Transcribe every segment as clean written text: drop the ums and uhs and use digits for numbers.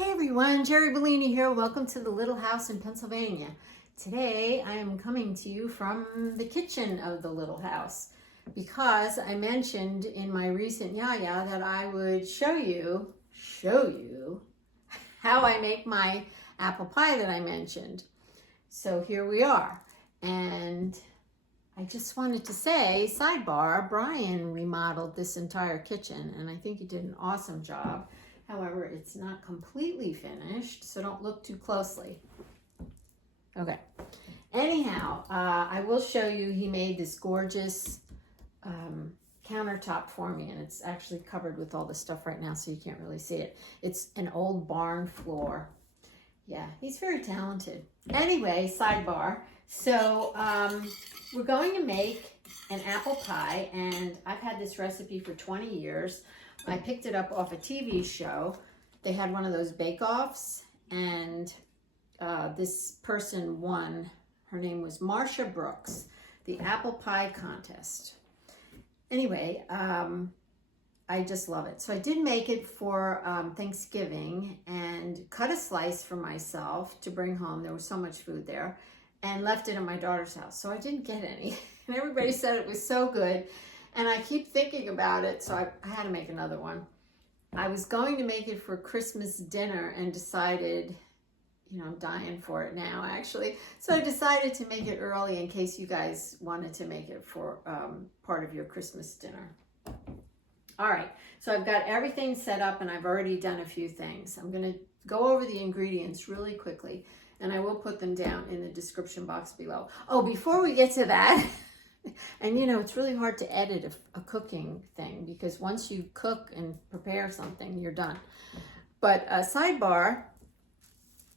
Hey everyone, Jeri Bellini here. Welcome to the little house in Pennsylvania. Today I am coming to you from the kitchen of the little house because I mentioned in my recent YaYa that I would show you how I make my apple pie that I mentioned. So here we are. And I just wanted to say, sidebar, Brian remodeled this entire kitchen and I think he did an awesome job. However, it's not completely finished, so don't look too closely. Okay. Anyhow, I will show you, he made this gorgeous countertop for me, and it's actually covered with all the stuff right now, so you can't really see it. It's an old barn floor. Yeah, he's very talented. Anyway, sidebar. So we're going to make an apple pie, and I've had this recipe for 20 years. I picked it up off a TV show. They had one of those bake-offs, and this person won. Her name was Marsha Brooks, the apple pie contest. Anyway, I just love it. So I did make it for Thanksgiving and cut a slice for myself to bring home. There was so much food there, and left it at my daughter's house. So I didn't get any, and everybody said it was so good. And I keep thinking about it, so I had to make another one. I was going to make it for Christmas dinner and decided, I'm dying for it now, actually. So I decided to make it early in case you guys wanted to make it for part of your Christmas dinner. All right, so I've got everything set up and I've already done a few things. I'm gonna go over the ingredients really quickly and I will put them down in the description box below. Oh, before we get to that, and it's really hard to edit a cooking thing because once you cook and prepare something, you're done. But a sidebar,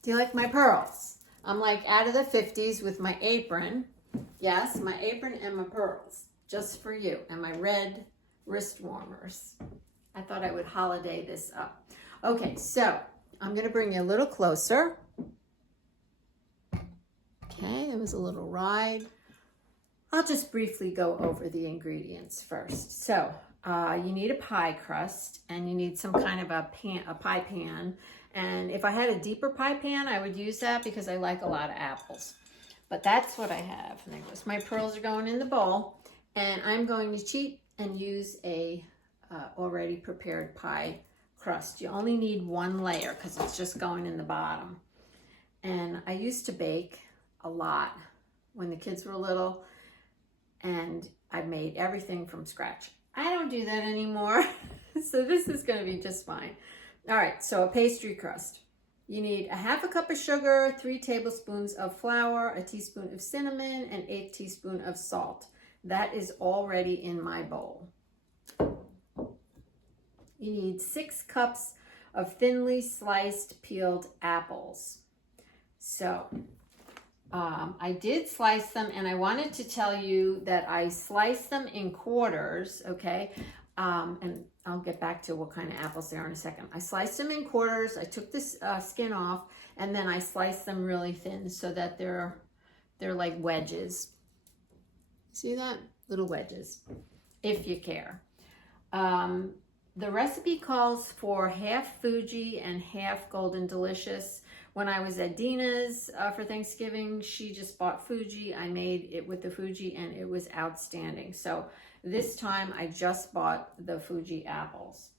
do you like my pearls? I'm like out of the 50s with my apron. Yes, my apron and my pearls, just for you, and my red wrist warmers. I thought I would holiday this up. Okay, so I'm gonna bring you a little closer. Okay, it was a little ride. I'll just briefly go over the ingredients first. So you need a pie crust and you need some kind of a pie pan. And if I had a deeper pie pan, I would use that because I like a lot of apples. But that's what I have. And there goes. My pearls are going in the bowl. And I'm going to cheat and use a already prepared pie crust. You only need one layer because it's just going in the bottom. And I used to bake a lot when the kids were little. And I made everything from scratch. I don't do that anymore. So this is gonna be just fine. All right, so a pastry crust. You need a half a cup of sugar, 3 tablespoons of flour, a teaspoon of cinnamon, and 1/8 teaspoon of salt. That is already in my bowl. You need 6 cups of thinly sliced peeled apples. So, I did slice them, and I wanted to tell you that I sliced them in quarters, okay? And I'll get back to what kind of apples they are in a second. I sliced them in quarters. I took this skin off, and then I sliced them really thin so that they're like wedges. See that? Little wedges, if you care. The recipe calls for half Fugi and half Golden Delicious. When I was at Dina's for Thanksgiving, she just bought Fugi. I made it with the Fugi and it was outstanding. So this time I just bought the Fugi apples.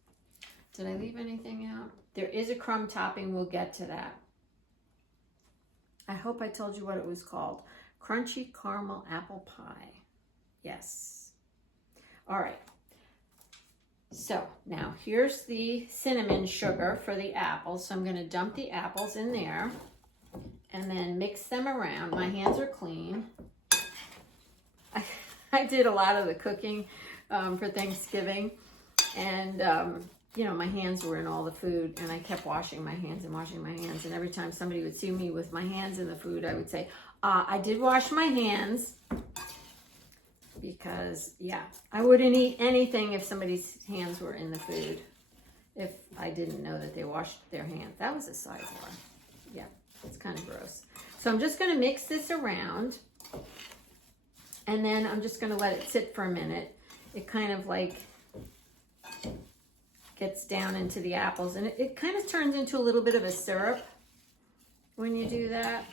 Did I leave anything out? There is a crumb topping. We'll get to that. I hope I told you what it was called. Crunchy caramel apple pie. Yes. All right. So now here's the cinnamon sugar for the apples. So I'm going to dump the apples in there and then mix them around. My hands are clean. I did a lot of the cooking for Thanksgiving, and my hands were in all the food, and I kept washing my hands and washing my hands. And every time somebody would see me with my hands in the food, I would say, I did wash my hands. Because, I wouldn't eat anything if somebody's hands were in the food, if I didn't know that they washed their hands. That was a sidebar. Yeah, it's kind of gross. So I'm just going to mix this around, and then I'm just going to let it sit for a minute. It kind of like gets down into the apples, and it kind of turns into a little bit of a syrup when you do that.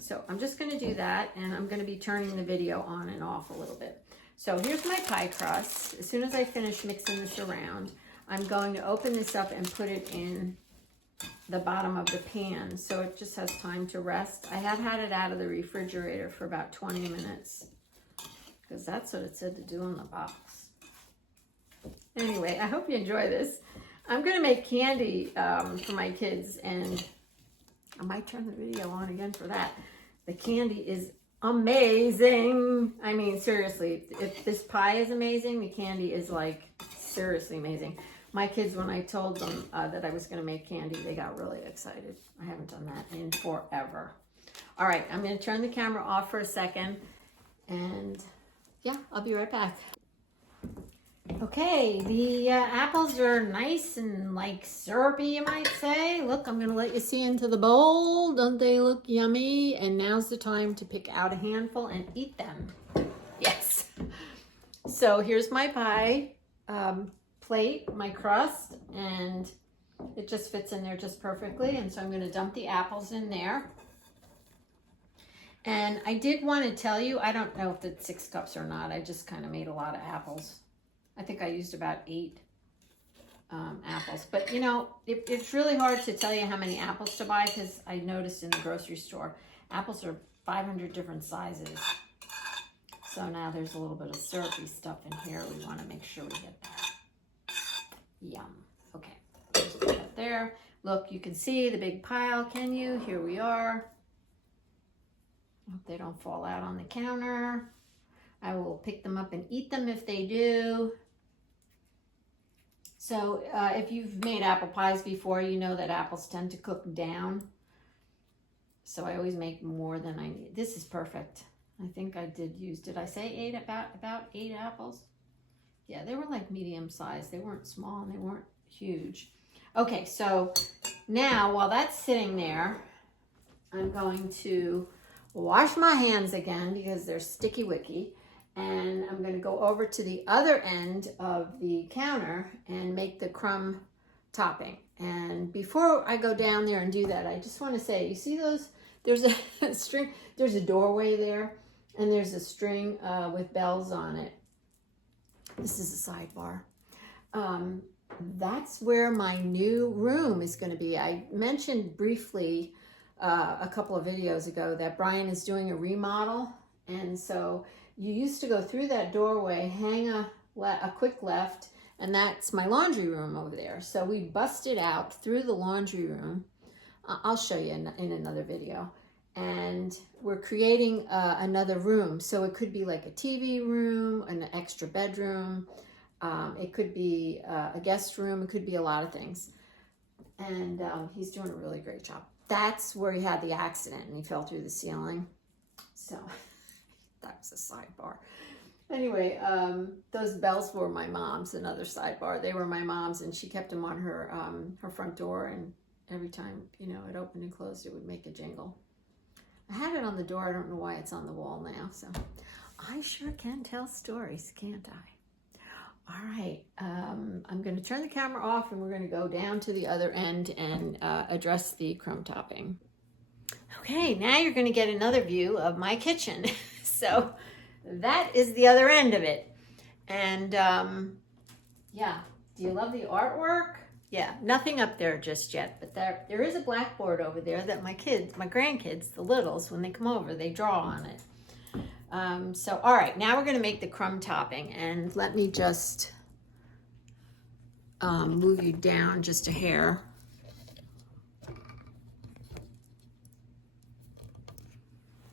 So I'm just going to do that, and I'm going to be turning the video on and off a little bit. So here's my pie crust. As soon as I finish mixing this around, I'm going to open this up and put it in the bottom of the pan so it just has time to rest. I have had it out of the refrigerator for about 20 minutes because that's what it said to do in the box. Anyway, I hope you enjoy this. I'm going to make candy for my kids, and I might turn the video on again for that. The candy is amazing. I mean, seriously, if this pie is amazing, the candy is like seriously amazing. My kids, when I told them that I was going to make candy, they got really excited. I haven't done that in forever. All right, I'm going to turn the camera off for a second, and yeah, I'll be right back. Okay, the apples are nice and like syrupy, you might say. Look, I'm going to let you see into the bowl. Don't they look yummy? And now's the time to pick out a handful and eat them. Yes. So here's my pie plate, my crust, and it just fits in there just perfectly. And so I'm going to dump the apples in there. And I did want to tell you, I don't know if it's 6 cups or not. I just kind of made a lot of apples. I think I used about 8 apples. But, you know, it's really hard to tell you how many apples to buy because I noticed in the grocery store, apples are 500 different sizes. So now there's a little bit of syrupy stuff in here. We want to make sure we get that. Yum. Okay. Just put that there. Look, you can see the big pile, can you? Here we are. Hope they don't fall out on the counter. I will pick them up and eat them if they do. So if you've made apple pies before, you know that apples tend to cook down. So I always make more than I need. This is perfect. I think I did I say 8, about 8 apples? Yeah, they were like medium sized. They weren't small and they weren't huge. Okay, so now while that's sitting there, I'm going to wash my hands again because they're sticky wicky. And I'm going to go over to the other end of the counter and make the crumb topping. And before I go down there and do that, I just want to say, you see those? There's a string, there's a doorway there, and there's a string with bells on it. This is a sidebar. That's where my new room is going to be. I mentioned briefly a couple of videos ago that Brian is doing a remodel, and so you used to go through that doorway, hang a quick left, and that's my laundry room over there. So we busted out through the laundry room. I'll show you in another video. And we're creating another room. So it could be like a TV room, an extra bedroom. It could be a guest room. It could be a lot of things. And he's doing a really great job. That's where he had the accident and he fell through the ceiling. So that was a sidebar. Anyway, those bells were my mom's, another sidebar. They were my mom's, and she kept them on her front door, and every time, you know, it opened and closed, it would make a jingle. I had it on the door. I don't know why it's on the wall now, so I sure can tell stories, can't I? All right, I'm going to turn the camera off, and we're going to go down to the other end and address the crumb topping. Okay, now you're going to get another view of my kitchen. So that is the other end of it. And yeah, do you love the artwork? Yeah, nothing up there just yet, but there is a blackboard over there that my grandkids, the littles, when they come over, they draw on it. So, all right, now we're going to make the crumb topping, and let me just move you down just a hair.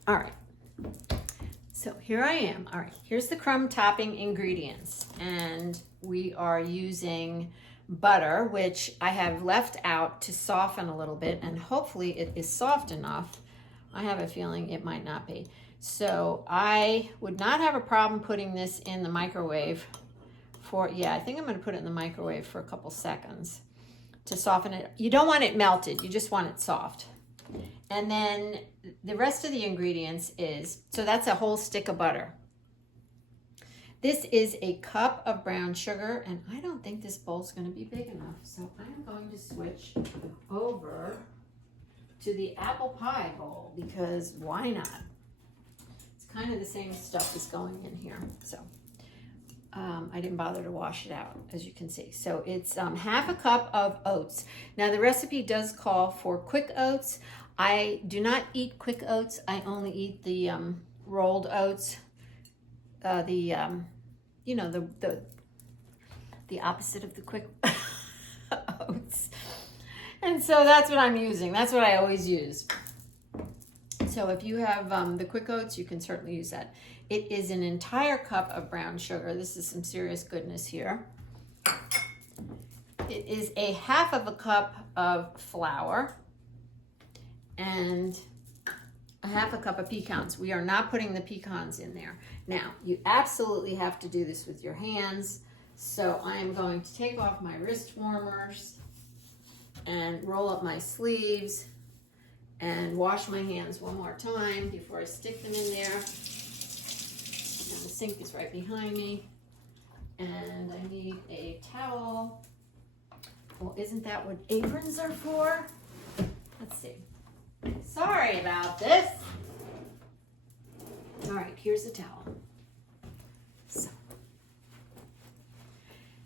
All right. So here I am. All right, here's the crumb topping ingredients, and we are using butter, which I have left out to soften a little bit, and hopefully it is soft enough. I have a feeling it might not be. So I would not have a problem putting this in the microwave for, yeah, I think I'm going to put it in the microwave for a couple seconds to soften it. You don't want it melted, you just want it soft. And then the rest of the ingredients is, so that's a whole stick of butter. This is a cup of brown sugar, and I don't think this bowl's going to be big enough. So I'm going to switch over to the apple pie bowl because why not? It's kind of the same stuff that's going in here. So I didn't bother to wash it out, as you can see. So it's half a cup of oats. Now the recipe does call for quick oats. I do not eat quick oats. I only eat the rolled oats. You know, the opposite of the quick oats. And so that's what I'm using. That's what I always use. So if you have the quick oats, you can certainly use that. It is an entire cup of brown sugar. This is some serious goodness here. It is a half of a cup of flour and a half a cup of pecans. We are not putting the pecans in there. Now, you absolutely have to do this with your hands. So I am going to take off my wrist warmers and roll up my sleeves and wash my hands one more time before I stick them in there. And the sink is right behind me. And I need a towel. Well, isn't that what aprons are for? Let's see. Sorry about this. All right, here's a towel. So.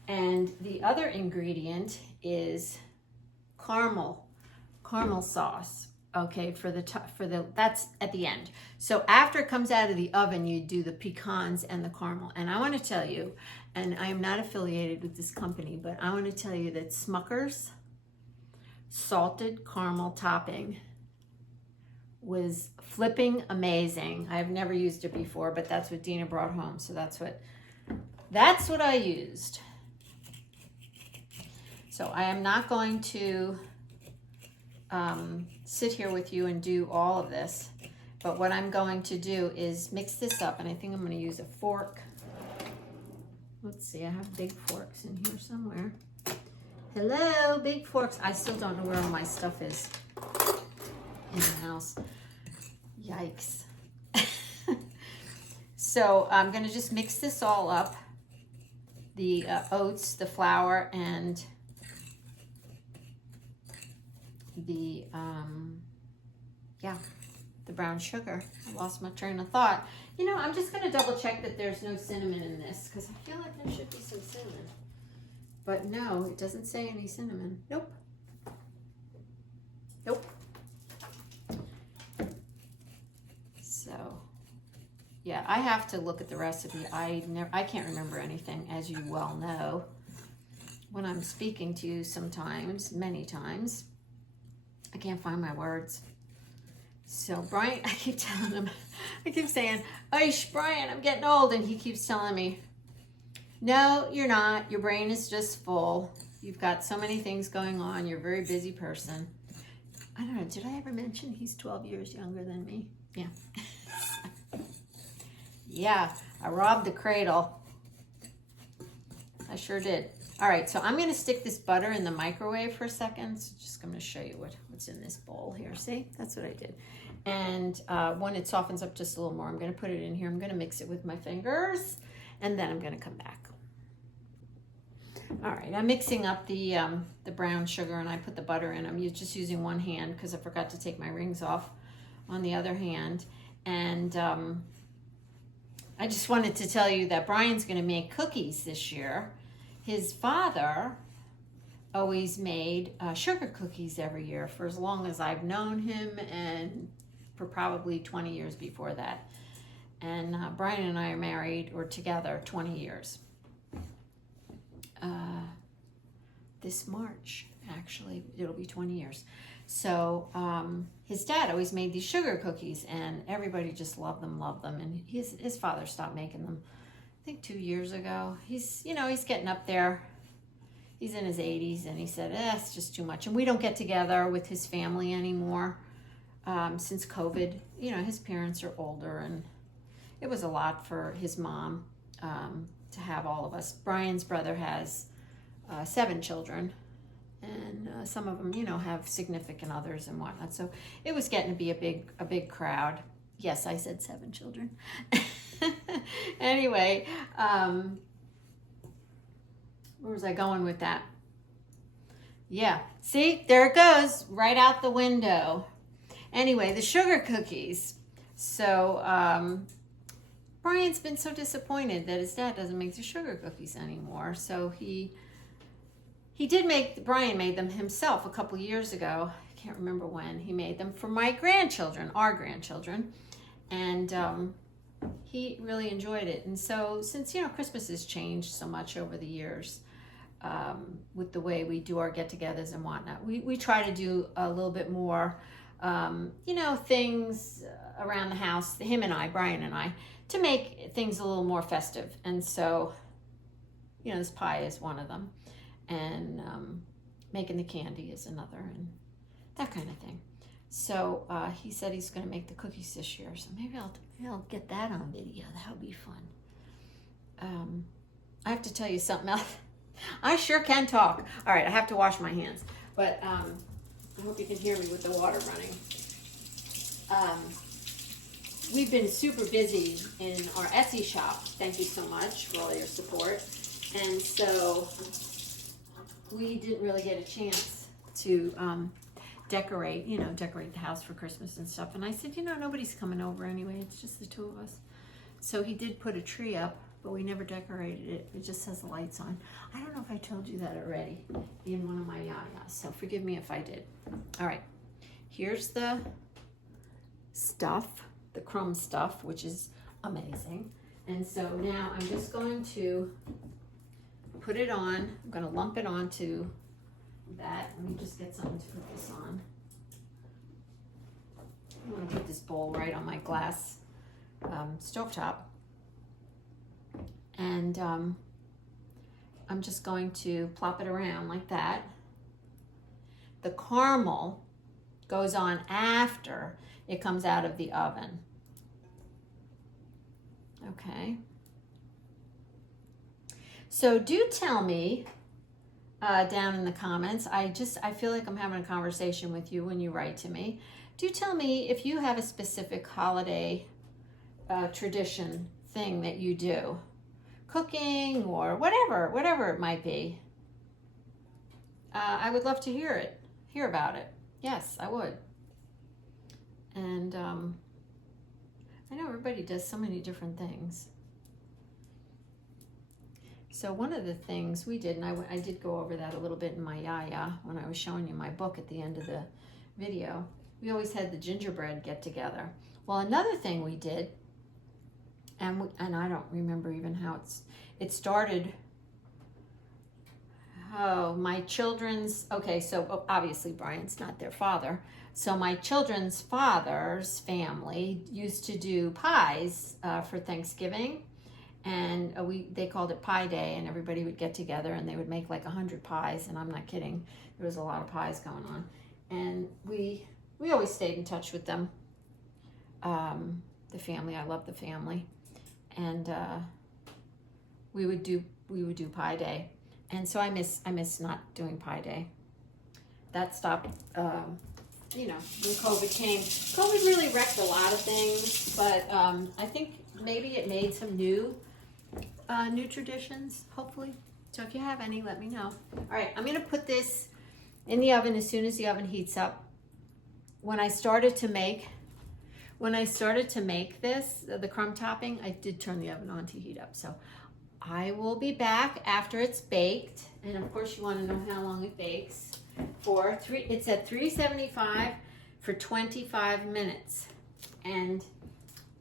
And the other ingredient is caramel sauce. Okay, that's at the end. So after it comes out of the oven, you do the pecans and the caramel. And I want to tell you, and I am not affiliated with this company, but I want to tell you that Smuckers salted caramel topping was flipping amazing. I've never used it before, but that's what Dina brought home. So that's what I used. So I am not going to sit here with you and do all of this, but what I'm going to do is mix this up, and I think I'm going to use a fork. Let's see, I have big forks in here somewhere. Hello, big forks. I still don't know where all my stuff is in the house. Yikes. So I'm going to just mix this all up. The oats, the flour, and the brown sugar. I lost my train of thought. You know, I'm just going to double check that there's no cinnamon in this because I feel like there should be some cinnamon. But no, it doesn't say any cinnamon. Nope. Nope. So, yeah, I have to look at the recipe. I can't remember anything, as you well know. When I'm speaking to you sometimes, many times, I can't find my words. So Brian, I keep telling him, I keep saying, "Oish, Brian, I'm getting old," and he keeps telling me, "No, you're not. Your brain is just full. You've got so many things going on. You're a very busy person." I don't know, did I ever mention he's 12 years younger than me? Yeah. Yeah, I robbed the cradle. I sure did. All right, so I'm gonna stick this butter in the microwave for a second. So just going to show you what's in this bowl here. See, that's what I did. And when it softens up just a little more, I'm gonna put it in here. I'm gonna mix it with my fingers, and then I'm gonna come back. All right, I'm mixing up the brown sugar, and I put the butter in. I'm just using one hand because I forgot to take my rings off on the other hand. And I just wanted to tell you that Brian's gonna make cookies this year. His father always made sugar cookies every year for as long as I've known him, and for probably 20 years before that. And Brian and I are married, or together, 20 years. This March, actually, it'll be 20 years. So his dad always made these sugar cookies, and everybody just loved them. And his father stopped making them, I think 2 years ago. He's getting up there. He's in his 80s, and he said, it's just too much. And we don't get together with his family anymore since COVID. You know, his parents are older, and it was a lot for his mom to have all of us. Brian's brother has 7 children, and some of them, have significant others and whatnot. So it was getting to be a big crowd, Yes, I said 7 children. Anyway, where was I going with that? Yeah, see, there it goes, right out the window. Anyway, the sugar cookies. So, Brian's been so disappointed that his dad doesn't make the sugar cookies anymore. So Brian made them himself a couple years ago. I can't remember when he made them for my grandchildren, our grandchildren. And he really enjoyed it. And so since, Christmas has changed so much over the years, with the way we do our get-togethers and whatnot, we try to do a little bit more, things around the house, him and I, Brian and I, to make things a little more festive. And so, this pie is one of them. And making the candy is another, and that kind of thing. So he said he's going to make the cookies this year. So maybe I'll get that on video. That would be fun. I have to tell you something else. I sure can talk. All right, I have to wash my hands. But I hope you can hear me with the water running. We've been super busy in our Etsy shop. Thank you so much for all your support. And so we didn't really get a chance to decorate the house for Christmas and stuff. And I said, nobody's coming over anyway. It's just the two of us. So he did put a tree up, but we never decorated it. It just has the lights on. I don't know if I told you that already in one of my YaYas, so forgive me if I did. All right, here's the stuff, the crumb stuff, which is amazing. And so now I'm just going to put it on. I'm going to lump it onto that. Let me just get something to put this on. I'm going to put this bowl right on my glass stovetop. And I'm just going to plop it around like that. The caramel goes on after it comes out of the oven. Okay. So do tell me down in the comments. I feel like I'm having a conversation with you when you write to me. Do tell me if you have a specific holiday tradition thing that you do. Cooking or whatever it might be. I would love to hear about it. Yes, I would. And I know everybody does so many different things. So one of the things we did, and I did go over that a little bit in my YaYa when I was showing you my book at the end of the video, we always had the gingerbread get together. Well, another thing we did, and I don't remember even how it started. Oh, my children's, okay, so obviously Brian's not their father. So my children's father's family used to do pies for Thanksgiving. And they called it Pie Day, and everybody would get together and they would make like 100 pies, and I'm not kidding. There was a lot of pies going on. And we always stayed in touch with them. The family, I love the family. And we would do Pie Day. And so I miss not doing Pie Day. That stopped, when COVID came. COVID really wrecked a lot of things, but I think maybe it made some new traditions, hopefully. So if you have any, let me know. All right, I'm gonna put this in the oven as soon as the oven heats up. When I started to make this, the crumb topping, I did turn the oven on to heat up. So I will be back after it's baked. And of course you wanna know how long it bakes. It's at 375 for 25 minutes. And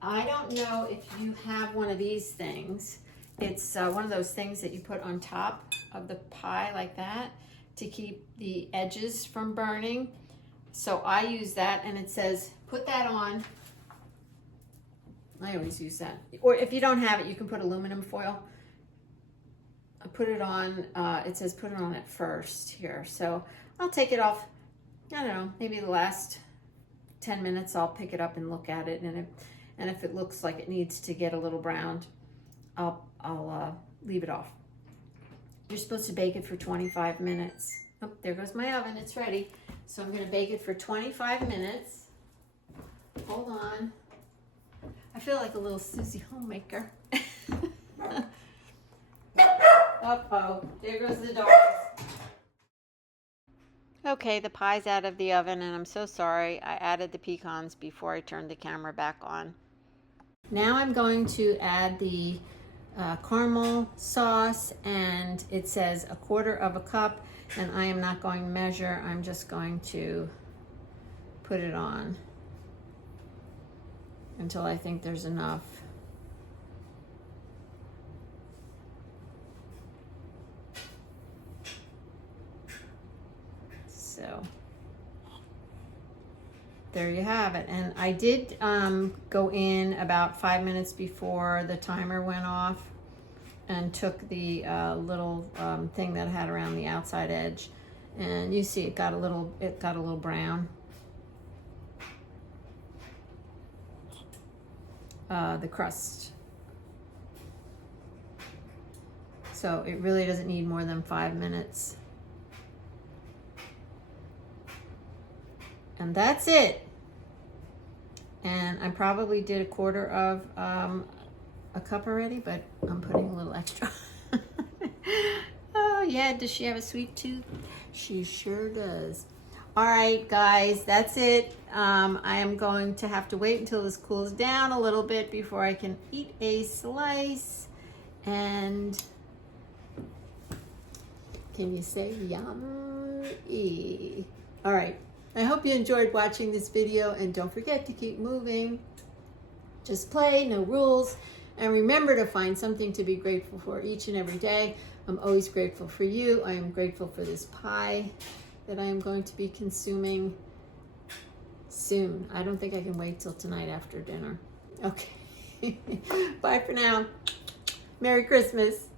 I don't know if you have one of these things. It's one of those things that you put on top of the pie like that to keep the edges from burning. So I use that, and it says, put that on. I always use that. Or if you don't have it, you can put aluminum foil. I put it on, it says put it on at first here. So I'll take it off, I don't know, maybe the last 10 minutes I'll pick it up and look at it. And if it looks like it needs to get a little browned, I'll leave it off. You're supposed to bake it for 25 minutes. Oh, there goes my oven, it's ready. So I'm gonna bake it for 25 minutes. Hold on. I feel like a little Susie homemaker. Uh-oh, there goes the dogs. Okay, the pie's out of the oven, and I'm so sorry. I added the pecans before I turned the camera back on. Now I'm going to add the caramel sauce, and it says 1/4 cup, and I am not going to measure. I'm just going to put it on until I think there's enough. So there you have it. And I did go in about 5 minutes before the timer went off and took the little thing that I had around the outside edge, and you see it got a little brown. The crust. So it really doesn't need more than 5 minutes. And that's it. And I probably did 1/4 a cup already, but I'm putting a little extra. Oh yeah, does she have a sweet tooth? She sure does. All right, guys, that's it. I am going to have to wait until this cools down a little bit before I can eat a slice. And can you say yummy? All right. I hope you enjoyed watching this video, and don't forget to keep moving. Just play, no rules, and remember to find something to be grateful for each and every day. I'm always grateful for you. I am grateful for this pie that I am going to be consuming soon. I don't think I can wait till tonight after dinner. Okay. Bye for now. Merry Christmas.